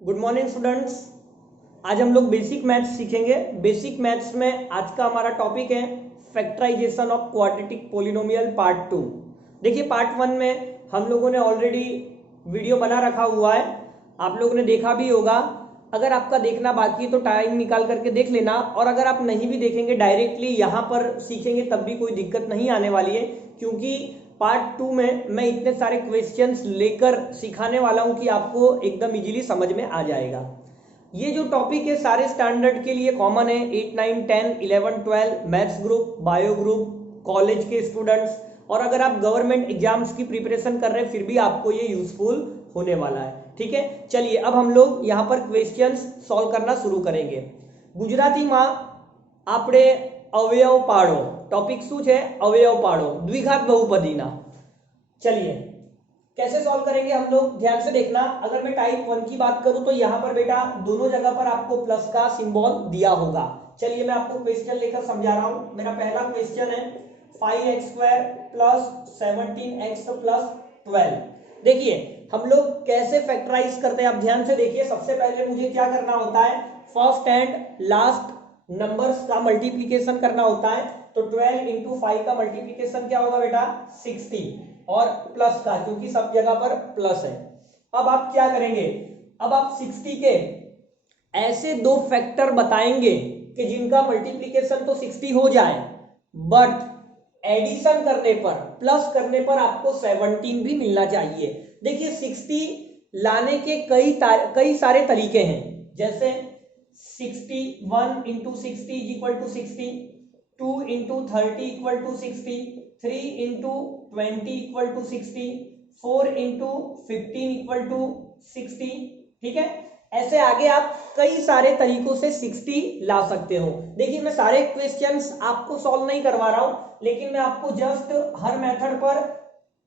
Good morning students. आज हम लोग बेसिक मैथ्स सीखेंगे। बेसिक मैथ्स में आज का हमारा टॉपिक है factorisation of quadratic polynomial part 2। देखिए पार्ट 1 में हम लोगों ने ऑलरेडी वीडियो बना रखा हुआ है, आप लोगों ने देखा भी होगा। अगर आपका देखना बाकी है तो टाइम निकाल करके देख लेना, और अगर आप नहीं भी देखेंगे डायरेक्टली यहाँ पर सीखेंगे तब भी कोई दिक्कत नहीं आने वाली है, क्योंकि पार्ट 2 में मैं इतने सारे क्वेश्चंस लेकर सिखाने वाला हूं कि आपको एकदम इजीली समझ में आ जाएगा। ये जो टॉपिक है सारे स्टैंडर्ड के लिए कॉमन है, 8, 9, 10, 11, 12, maths group, bio group, college के स्टूडेंट्स, और अगर आप गवर्नमेंट एग्जाम्स की प्रिपरेशन कर रहे हैं फिर भी आपको ये यूजफुल होने वाला है। ठीक है, चलिए अब हम लोग यहाँ पर क्वेश्चंस सॉल्व करना शुरू करेंगे। गुजरातीમાં આપણે અવયવ પાડો, टॉपिक શું છે? अवयव पाड़ो, द्विघात बहुपदीना। चलिए कैसे सॉल्व करेंगे हम लोग, ध्यान से देखना। अगर मैं टाइप 1 की बात करूं तो यहां पर बेटा दोनों जगह पर आपको प्लस का सिंबल दिया होगा। चलिए मैं आपको क्वेश्चन लेकर समझा रहा हूं। मेरा पहला क्वेश्चन है 5x² प्लस 17x प्लस 12। देखिए हम लोग कैसे फैक्टराइज करते हैं, आप ध्यान से देखिए। सबसे पहले मुझे क्या करना होता है, फर्स्ट एंड लास्ट नंबर्स का मल्टीप्लीकेशन करना होता है। तो 12 इंटू 5 का मल्टीप्लीकेशन क्या होगा बेटा 60, और प्लस का, क्योंकि सब जगह पर प्लस है। अब आप क्या करेंगे, अब आप 60 के ऐसे दो फैक्टर बताएंगे कि जिनका मल्टीप्लीकेशन तो 60 हो जाए, बट एडिशन करने पर, प्लस करने पर आपको 17 भी मिलना चाहिए। देखिए 60 लाने के कई सारे तरीके हैं, जैसे 61 into 60 is equal to 60, 2 into 30 equal to 60, 3 into 20 equal to 60, 4 into 15 equal to 60। ठीक है, ऐसे आगे आप कई सारे तरीकों से 60 ला सकते हो। देखिए मैं सारे क्वेश्चंस आपको सॉल्व नहीं करवा रहा हूं, लेकिन मैं आपको जस्ट हर मेथड पर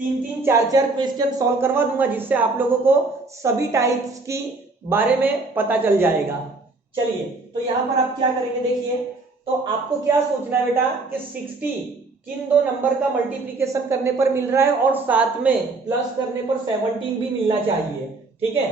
3-3, 4-4 क्वेश्चन सॉल्व करवा दूंगा, जिससे आप लोगों को सभी टाइप्स की बारे में पता चल जाएगा। चलिए तो यहां पर आप क्या करेंगे, देखिए तो आपको क्या सोचना है बेटा कि 60 किन दो नंबर का मल्टीप्लीकेशन करने पर मिल रहा है, और साथ में प्लस करने पर 17 भी मिलना चाहिए। ठीक है,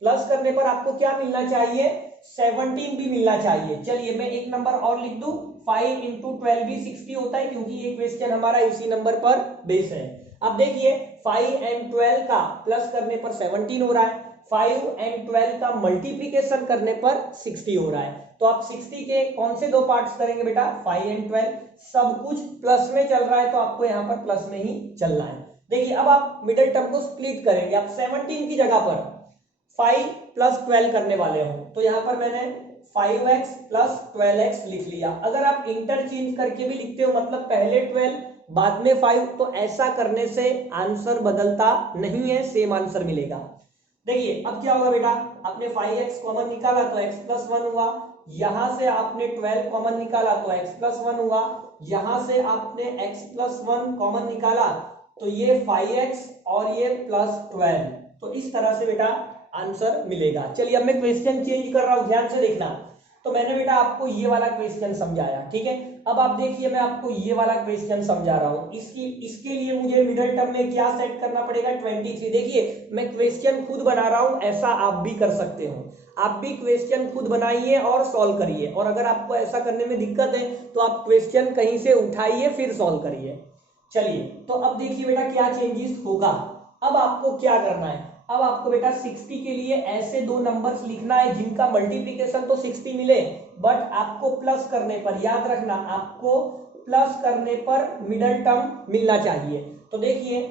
प्लस करने पर आपको क्या मिलना चाहिए, 17 भी मिलना चाहिए। चलिए मैं एक नंबर और लिख दूं, 5 इंटू 12 भी 60 होता है, क्योंकि ये क्वेश्चन हमारा इसी नंबर पर बेस है। अब देखिए 5 एंड 12 का प्लस करने पर 17 हो रहा है, 5 एंड 12 का मल्टीप्लीकेशन करने पर 60 हो रहा है। तो आप 60 के कौन से दो पार्ट्स करेंगे बेटा, 5 एंड 12। सब कुछ प्लस में चल रहा है तो आपको यहां पर प्लस में ही चलना है। देखिए अब आप मिडिल टर्म को स्प्लिट करेंगे, आप 17 की जगह पर 5 प्लस 12 करने वाले हो, तो यहां पर मैंने 5x प्लस 12x लिख लिया। अगर आप इंटरचेंज करके भी लिखते हो, मतलब पहले 12 बाद में 5, तो ऐसा करने से आंसर बदलता नहीं है, सेम आंसर मिलेगा। देखिए अब क्या होगा बेटा, आपने 5x कॉमन निकाला तो x प्लस 1 हुआ, यहां से आपने 12 कॉमन निकाला तो x प्लस 1 हुआ, यहां से आपने x प्लस 1 कॉमन निकाला तो ये 5x और ये प्लस 12। तो इस तरह से बेटा आंसर मिलेगा। चलिए अब मैं क्वेश्चन चेंज कर रहा हूं, ध्यान से देखना। तो मैंने बेटा आपको ये वाला क्वेश्चन समझाया, ठीक है। अब आप देखिए मैं आपको ये वाला क्वेश्चन समझा रहा हूं। इसके लिए मुझे मिडिल टर्म में क्या सेट करना पड़ेगा, 23। देखिए मैं क्वेश्चन खुद बना रहा हूं, ऐसा आप भी कर सकते हो। आप भी क्वेश्चन खुद बनाइए और सॉल्व करिए, और अगर आपको ऐसा करने में दिक्कत है तो आप क्वेश्चन कहीं से उठाइए फिर सॉल्व करिए। चलिए तो अब देखिए बेटा क्या चेंजेस होगा। अब आपको क्या करना है, अब आपको बेटा 60 के लिए ऐसे दो नंबर्स लिखना है जिनका मल्टीप्लीकेशन तो 60 मिले, बट आपको प्लस करने पर, याद रखना आपको प्लस करने पर मिडिल टर्म मिलना चाहिए। तो देखिए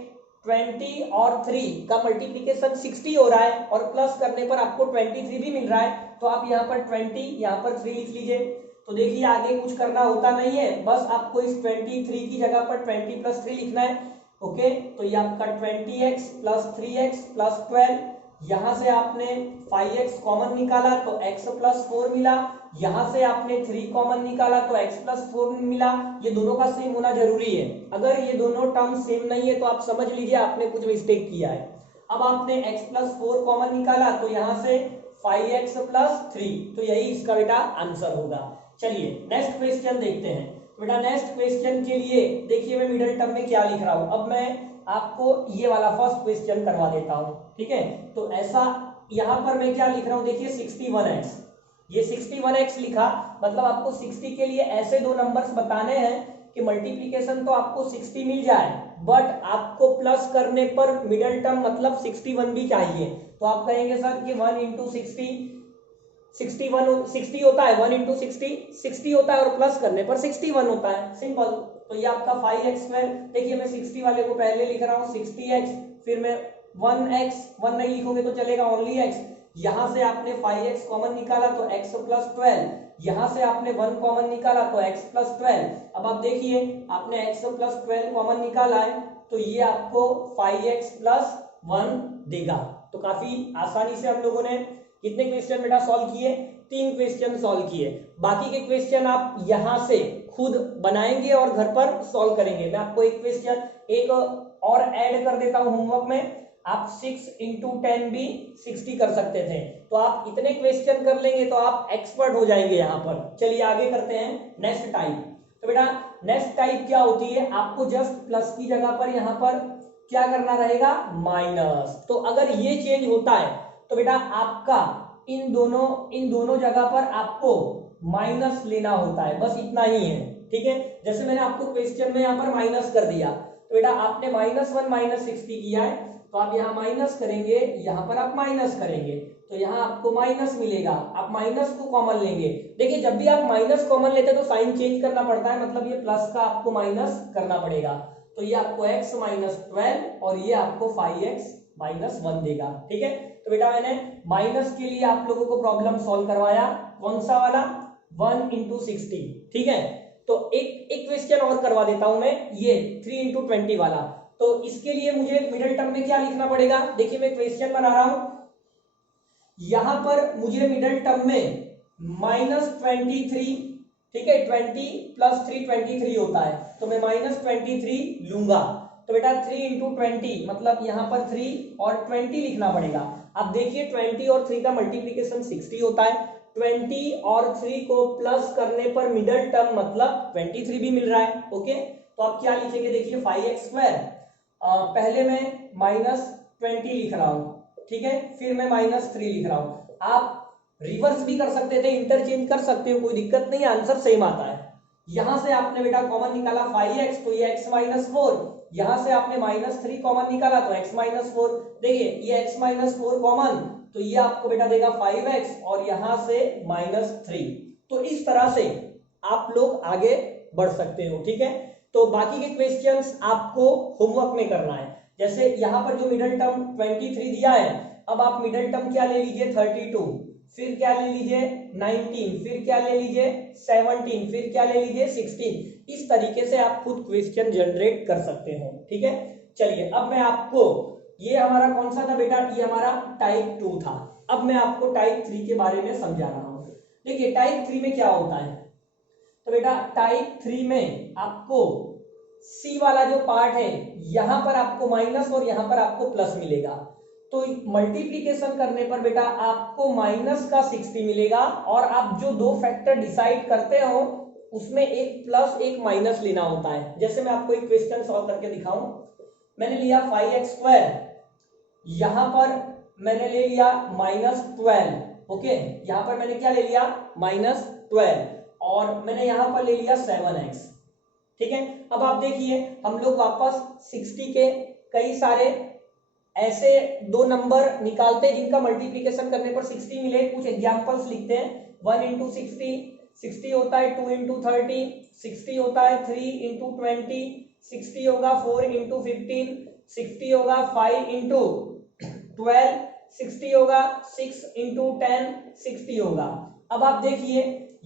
20 और 3 का मल्टीप्लीकेशन 60 हो रहा है, और प्लस करने पर आपको 23 भी मिल रहा है, तो आप यहाँ पर 20 यहाँ पर 3 लिख लीजिए। तो देखिए आगे कुछ करना होता नहीं है, बस आपको इस 23 की जगह पर 20 प्लस 3 लिखना है। ओके, तो ये आपका 20x प्लस 3x प्लस 12, यहां से आपने 5x कॉमन निकाला तो x प्लस 4 मिला, यहां से आपने 3 कॉमन निकाला तो x प्लस 4 मिला। ये दोनों का सेम होना जरूरी है, अगर ये दोनों टर्म सेम नहीं है तो आप समझ लीजिए आपने कुछ मिस्टेक किया है। अब आपने x प्लस 4 कॉमन निकाला तो यहां से 5x प्लस 3, तो यही इसका बेटा आंसर होगा। चलिए नेक्स्ट क्वेश्चन देखते हैं। बेटा नेक्स्ट क्वेश्चन के लिए देखिए मैं मिडिल टर्म में क्या लिख रहा हूं। अब मैं आपको ये वाला फर्स्ट क्वेश्चन करवा देता हूं, ठीक है। तो ऐसा यहां पर मैं क्या लिख रहा हूं, देखिए 61x, ये 61x लिखा, मतलब आपको 60 के लिए ऐसे दो नंबर्स बताने हैं कि मल्टीप्लीकेशन तो आपको 60 मिल जाए, बट आपको प्लस करने पर मिडिल टर्म मतलब 61 भी चाहिए। तो आप कहेंगे सर कि 1 इंटू 60 होता है, 1 इंटू 60 होता है, और प्लस करने पर 61 होता है, सिंपल। तो ये आपका 5x², देखिए मैं 60 वाले को पहले लिख रहा हूँ 60x, फिर मैं 1x, 1 नहीं लिखोगे तो चलेगा, ओनली x, यहां से आपने 5x कॉमन निकाला तो x प्लस 12, यहां से आपने 1 कॉमन निकाला तो x प्लस 12। अब आप देखिए आपने x प्लस 12 कॉमन निकाला है, तो ये आपको 5x प्लस 1 देगा। तो काफी आसानी से हम लोगों ने कितने क्वेश्चन बेटा सॉल्व किए, 3 क्वेश्चन सॉल्व किए। बाकी के क्वेश्चन आप यहां से खुद बनाएंगे और घर पर सॉल्व करेंगे। मैं आपको एक क्वेश्चन एक और ऐड कर देता हूं होमवर्क में, आप 6 इंटू 10 भी 60 कर सकते थे। तो आप इतने क्वेश्चन कर लेंगे तो आप एक्सपर्ट हो जाएंगे यहाँ पर। चलिए आगे करते हैं नेक्स्ट टाइप। तो बेटा नेक्स्ट टाइप क्या होती है, आपको जस्ट प्लस की जगह पर यहाँ पर क्या करना रहेगा, माइनस। तो अगर ये चेंज होता है तो बेटा आपका इन दोनों जगह पर आपको माइनस लेना होता है, बस इतना ही है, ठीक है। जैसे मैंने आपको क्वेश्चन में यहाँ पर माइनस कर दिया, तो बेटा आपने -1 -60 किया है, तो आप यहाँ माइनस करेंगे, यहाँ पर आप माइनस करेंगे, तो यहाँ आपको माइनस मिलेगा। आप माइनस को कॉमन लेंगे। देखिए जब भी आप माइनस कॉमन लेते हैं तो साइन चेंज करना पड़ता है, मतलब ये प्लस का आपको माइनस करना पड़ेगा। तो ये आपको x -12 और ये आपको 5x -1 देगा, ठीक है। तो बेटा मैंने माइनस के लिए आप लोगों को प्रॉब्लम सॉल्व करवाया, कौन सा वाला, 1 इंटू 60, ठीक है। तो एक क्वेश्चन और करवा देता हूं मैं, ये 3 इंटू 20 वाला। तो इसके लिए मुझे मिडिल टर्म में क्या लिखना पड़ेगा, देखिए मैं क्वेश्चन बना रहा हूं, यहां पर मुझे मिडिल टर्म में -23, ठीक है, 20 प्लस 3 23 होता है, तो मैं -23 लूंगा। तो बेटा 3 इंटू 20 मतलब यहाँ पर 3 और 20 लिखना पड़ेगा। अब देखिए 20 और 3 का मल्टीप्लीकेशन 60 होता है, 20 और 3 को प्लस करने पर मिडिल टर्म मतलब 23 भी मिल रहा है, ओके। तो आप क्या लिखेंगे, देखिए 5x², पहले मैं -20 लिख रहा हूं, ठीक है, फिर मैं -3 लिख रहा हूं। आप रिवर्स भी कर सकते थे, इंटरचेंज कर सकते हो, कोई दिक्कत नहीं, आंसर सेम आता है। यहां से आपने बेटा कॉमन निकाला 5x, तो ये x -4, यहां से आपने -3 कॉमन निकाला तो x -4, देखिए ये x -4 कॉमन, तो ये आपको बेटा देगा 5x और यहां से -3। तो इस तरह से आप लोग आगे बढ़ सकते हो, ठीक है। तो बाकी के क्वेश्चंस आपको होमवर्क में करना है। जैसे यहां पर जो मिडिल टर्म 23 दिया है, अब आप मिडिल टर्म क्या ले लीजिए, 32, फिर क्या ले लीजिए 19, फिर क्या ले लीजिए 17, फिर क्या ले लीजिए 16। इस तरीके से आप खुद क्वेश्चन जनरेट कर सकते हो, ठीक है। चलिए अब मैं आपको, ये हमारा कौन सा था बेटा, ये हमारा टाइप 2 था। अब मैं आपको टाइप 3 के बारे में समझा रहा हूं। देखिए टाइप 3 में क्या होता है, तो बेटा टाइप 3 में आपको सी वाला जो पार्ट है, यहां पर आपको माइनस और यहां पर आपको प्लस मिलेगा। तो मल्टीप्लीकेशन करने पर बेटा आपको माइनस का 60 मिलेगा, और आप जो दो फैक्टर डिसाइड करते हो उसमें एक प्लस एक माइनस लेना होता है। जैसे मैं आपको एक क्वेश्चन सॉल्व करके दिखाऊं, मैंने लिया 5x², यहां पर मैंने ले लिया -12, ओके, यहां पर मैंने क्या ले लिया -12, और मैंने यहां पर ले लिया 7x, ठीक है। अब आप देखिए हम लोग वापस 60 के कई सारे ऐसे दो नंबर निकालते हैं जिनका मल्टीप्लीकेशन करने पर 60 मिले। कुछ एग्जांपल्स लिखते हैं, 1 इंटू 60 होता है, 2 इंटू 30 60 होता है, 3 इंटू 20 60 होगा, 4 इंटू 15 60 होगा, 5 इंटू 12 60 होगा, 6 इंटू 10 60 होगा। अब आप देखिए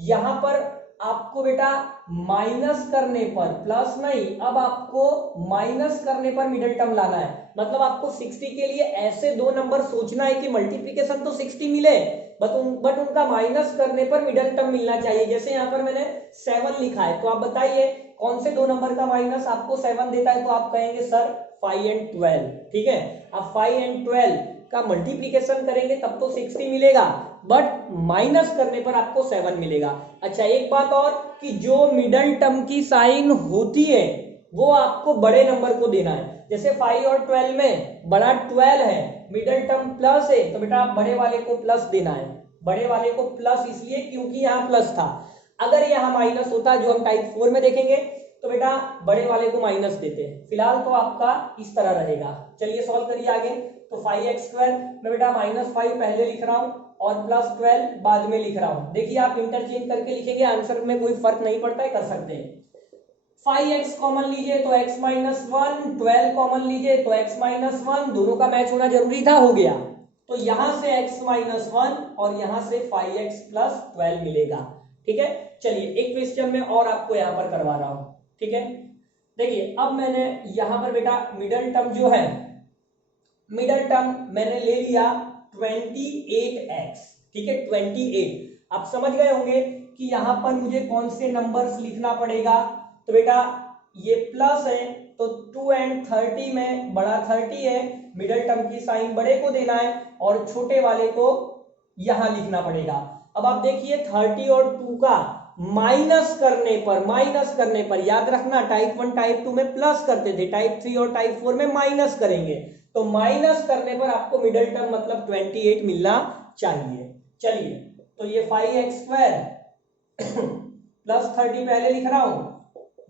यहां पर आपको बेटा माइनस करने पर, प्लस नहीं, अब आपको माइनस करने पर मिडिल टर्म लाना है। मतलब आपको 60 के लिए ऐसे दो नंबर सोचना है कि मल्टीप्लीकेशन तो 60 मिले, बट उनका माइनस करने पर मिडिल टर्म मिलना चाहिए। जैसे यहाँ पर मैंने 7 लिखा है, तो आप बताइए कौन से दो नंबर का माइनस आपको 7 देता है, तो आप कहेंगे सर 5 and 12, ठीक है। अब 5 and 12 का मल्टीप्लीकेशन करेंगे तब तो 60 मिलेगा, बट माइनस करने पर आपको 7 मिलेगा। अच्छा एक बात और, कि जो मिडिल टर्म की साइन होती है वो आपको बड़े नंबर को देना है। जैसे 5 और 12 में बड़ा 12 है, मिडिल टर्म प्लस है, तो बेटा बड़े वाले को प्लस देना है। बड़े वाले को प्लस इसलिए क्योंकि यहाँ प्लस था, अगर यहाँ माइनस होता जो हम टाइप 4 में देखेंगे तो बेटा बड़े वाले को माइनस देते हैं। फिलहाल तो आपका इस तरह रहेगा। चलिए सॉल्व करिए आगे। तो 5x² में बेटा -5 पहले लिख रहा हूं और +12 बाद में लिख रहा हूं। देखिए आप इंटरचेंज करके लिखेंगे, आंसर में कोई फर्क नहीं पड़ता है, कर सकते हैं। 5x कॉमन लीजिए तो x - 1, 12 कॉमन लीजिए तो x - 1, दोनों का मैच होना जरूरी था, हो गया। तो यहां से x - 1 और यहां से 5x + 12 मिलेगा। ठीक है, चलिए एक क्वेश्चन में और आपको यहां पर करवा रहा हूं। ठीक है, देखिए अब मैंने यहां पर बेटा मिडिल टर्म जो है, मिडिल टर्म मैंने ले लिया 28x। ठीक है, 28। आप समझ गए होंगे कि यहां पर मुझे कौन से नंबर्स लिखना पड़ेगा। तो बेटा ये प्लस है तो 2 and 30 में बड़ा 30 है, मिडिल टर्म की साइन बड़े को देना है और छोटे वाले को यहां लिखना पड़ेगा। अब आप देखिए 30 और 2 का माइनस करने पर याद रखना, टाइप 1 टाइप 2 में प्लस करते थे, टाइप 3 और टाइप 4 में माइनस करेंगे। तो माइनस करने पर आपको मिडिल टर्म मतलब 28 मिलना चाहिए। चलिए तो ये 5x² प्लस 30 पहले लिख रहा हूं,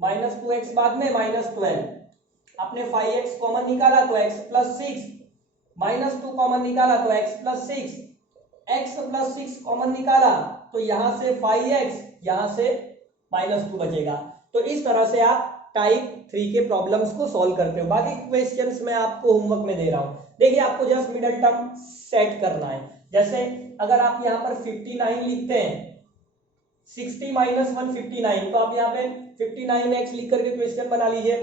-2x बाद में -12। आपने 5x कॉमन निकाला तो x + 6, -2 कॉमन निकाला तो x + 6, x + 6 कॉमन निकाला तो यहां से 5x, यहां से -2 बचेगा। तो इस तरह से आप टाइप 3 के प्रॉब्लम्स को सॉल्व करते हो। बाकी क्वेश्चंस मैं आपको होमवर्क में दे रहा हूं। देखिए आपको जस्ट मिडिल टर्म सेट करना है। जैसे अगर आप यहां पर 59 लिखते हैं, 60 - 1 59, तो आप यहाँ पे 59x लिख करके क्वेश्चन बना लीजिए।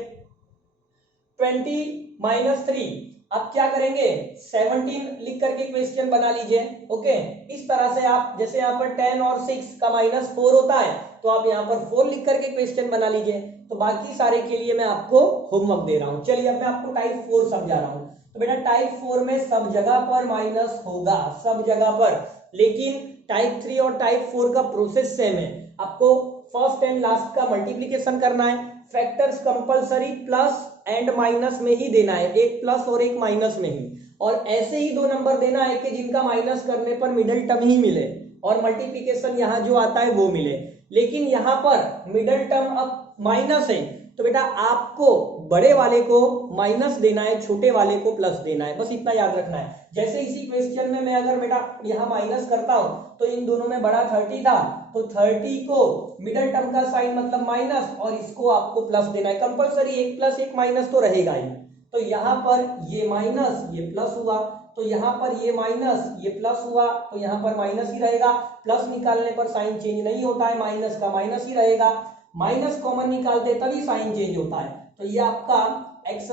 20 - 3 आप क्या करेंगे, 17 लिख करके क्वेश्चन बना लीजिए। ओके, इस तरह से आप जैसे यहाँ पर 10 और 6 का -4 होता है तो आप यहाँ पर 4 लिख करके क्वेश्चन बना लीजिए। तो बाकी सारे के लिए मैं आपको होमवर्क दे रहा हूँ। चलिए अब मैं आपको टाइप 4 समझा रहा हूँ। तो बेटा टाइप 4 में सब जगह पर माइनस होगा, सब जगह पर, लेकिन टाइप 3 और टाइप 4 का प्रोसेस सेम है। आपको फर्स्ट एंड लास्ट का मल्टीप्लीकेशन करना है, factors compulsory plus and minus में ही देना है, एक प्लस और एक माइनस में ही, और ऐसे ही 2 नंबर देना है कि जिनका माइनस करने पर मिडिल टर्म ही मिले और मल्टीप्लीकेशन यहाँ जो आता है वो मिले। लेकिन यहाँ पर मिडिल टर्म अब माइनस है तो बेटा आपको बड़े वाले को माइनस देना है, छोटे वाले को प्लस देना है, बस इतना याद रखना है। जैसे इसी क्वेश्चन में मैं अगर बेटा यहाँ माइनस करता हूं तो इन दोनों में बड़ा 30 था, तो 30 को मिडिल टर्म का साइन मतलब माइनस और इसको आपको प्लस देना है कंपलसरी, एक प्लस एक माइनस तो रहेगा ही। तो यहाँ पर ये माइनस ये प्लस हुआ, तो यहाँ पर ये माइनस ये प्लस हुआ, तो यहाँ पर माइनस ही रहेगा। प्लस निकालने पर साइन चेंज नहीं होता है, माइनस का माइनस ही रहेगा। माइनस कॉमन निकालते तभी साइन चेंज होता है। तो ये आपका x -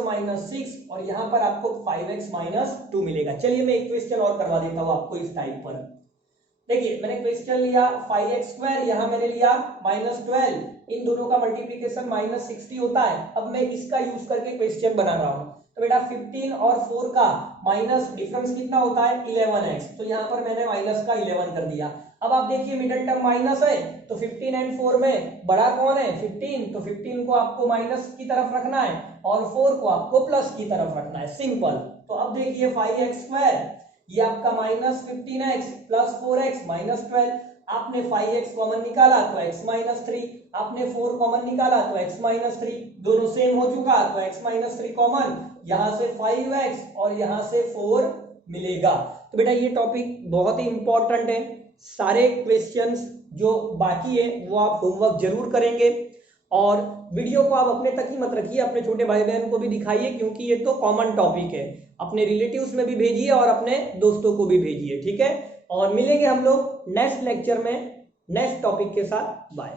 6 और यहाँ पर आपको 5x - 2 मिलेगा। चलिए मैं एक क्वेश्चन और करवा देता हूँ आपको इस टाइप पर। देखिए मैंने क्वेश्चन लिया 5x², यहाँ मैंने लिया -12, इन दोनों का मल्टीप्लीकेशन -60 होता है। अब मैं इसका यूज करके क्वेश्चन बना रहा हूँ। तो बेटा 15 और 4 का माइनस डिफरेंस कितना होता है, 11x, तो यहाँ पर मैंने माइनस का 11 कर दिया। अब आप देखिए मिडिल टर्म माइनस है तो 15 एंड 4 में बड़ा कौन है, 15, तो 15 को आपको माइनस की तरफ रखना है और 4 को आपको प्लस की तरफ रखना है, सिंपल। तो अब देखिए 5x², ये आपका -15x प्लस 4x -12, आपने 5x कॉमन निकाला तो x - 3, आपने 4 कॉमन निकाला तो x - 3, दोनों सेम हो चुका तो x - 3 कॉमन, यहां से 5x और यहां से 4 मिलेगा। तो बेटा ये टॉपिक बहुत ही इंपॉर्टेंट है, सारे क्वेश्चंस जो बाकी है वो आप होमवर्क जरूर करेंगे और वीडियो को आप अपने तक ही मत रखिए, अपने छोटे भाई बहन को भी दिखाइए क्योंकि ये तो कॉमन टॉपिक है। अपने रिलेटिव्स में भी भेजिए और अपने दोस्तों को भी भेजिए, ठीक है। और मिलेंगे हम लोग नेक्स्ट लेक्चर में नेक्स्ट टॉपिक के साथ। बाय।